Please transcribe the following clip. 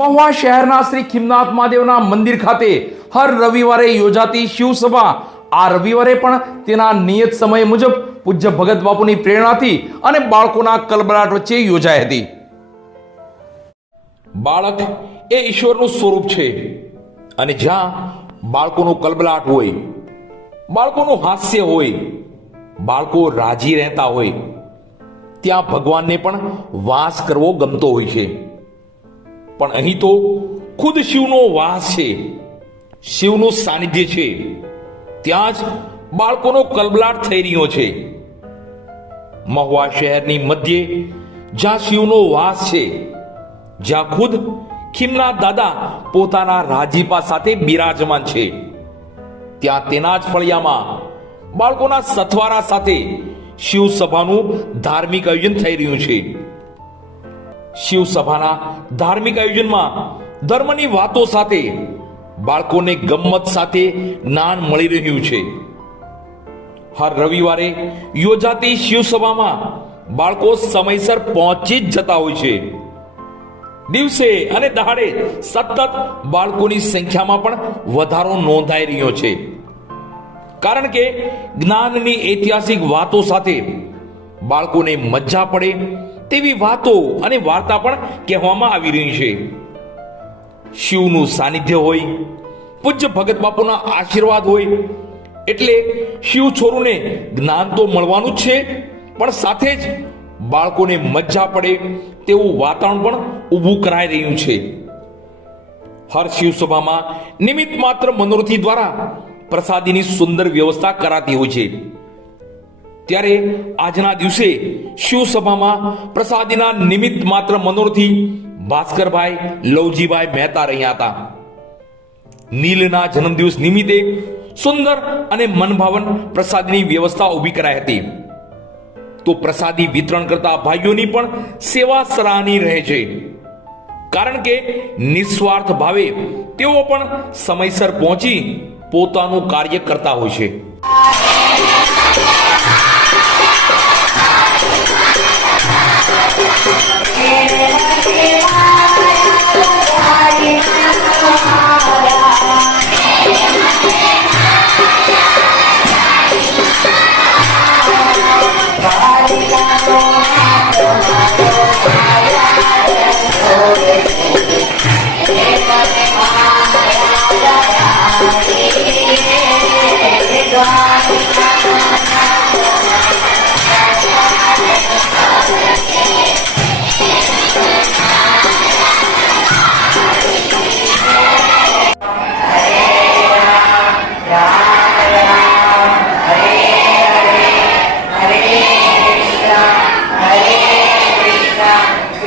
મહુવા શહેરના શ્રી ખિમનાથ મહાદેવના મંદિર ખાતે હર રવિવારે યોજાતી શિવસભા. આ રવિવારે પણ તેના નિયત સમય મુજબ પૂજ્ય ભગત બાપુની પ્રેરણાથી અને બાળકોના કલબલાટ વચ્ચે યોજાઈ હતી. બાળક એ ઈશ્વરનું સ્વરૂપ છે અને જ્યાં બાળકોનો કલબલાટ હોય, બાળકોનું હાસ્ય હોય, બાળકો રાજી રહેતા હોય, ત્યાં ભગવાનને પણ વાસ કરવો ગમતો હોય છે. પણ અહીં તો ખુદ શિવનો વાસ છે. શિવનું સાનિધ્ય છે. ત્યાં જ બાળકોનો કલબલાટ થઈ રહ્યો છે. મહુવા શહેરની મધ્યે જ્યાં શિવનો વાસ છે, જ્યાં ખુદ ખીમના દાદા પોતાના રાજીપા સાથે બિરાજમાન છે. ત્યાં તેના જ ફળિયામાં બાળકોના સથવારા સાથે શિવ સભાનું ધાર્મિક આયોજન થઈ રહ્યું છે. શિવ સભાના ધાર્મિક આયોજનમાં ધર્મની વાતો સાથે બાળકોને ગમ્મત સાથે જ્ઞાન મળી રહ્યું છે. હર રવિવારે યોજાતી શિવસભામાં બાળકો સમયસર પહોંચી જ જતા હોય છે. દિવસે અને દહાડે સતત બાળકોની સંખ્યામાં પણ વધારો નોંધાઈ રહ્યો છે. કારણ કે જ્ઞાનની ઐતિહાસિક વાતો સાથે બાળકોને મજા પડે તેવી વાતો અને વાર્તા પણ કહેવામાં આવી રહી છે. શિવનું સાનિધ્ય હોય, પૂજ્ય ભગત બાપુના આશીર્વાદ હોય, એટલે શિવ છોરુને જ્ઞાન તો મળવાનું જ છે, પણ સાથે જ બાળકોને મજા પડે તેવું વાતાવરણ પણ ઊભું કરાઈ રહ્યું છે. હર શિવસભામાં નિમિત્ત માત્ર મનોરથી દ્વારા પ્રસાદીની સુંદર વ્યવસ્થા કરાતી હોય છે. ત્યારે આજના દિવસે શિવસભામાં પ્રસાદીના નિમિત્ત માત્ર મનોરથી ભાસ્કરભાઈ, લવજીભાઈ મહેતા રહ્યા હતા. નીલના જન્મદિવસ નિમિત્તે સુંદર અને મનભાવન પ્રસાદીની વ્યવસ્થા ઊભી કરાઈ હતી. તો પ્રસાદી વિતરણ કરતા ભાઈઓની પણ સેવા સરાહનીય રહે છે. કારણ કે નિસ્વાર્થ ભાવે તેઓ પણ સમયસર પહોંચી પોતાનું કાર્ય કરતા હોય છે. America.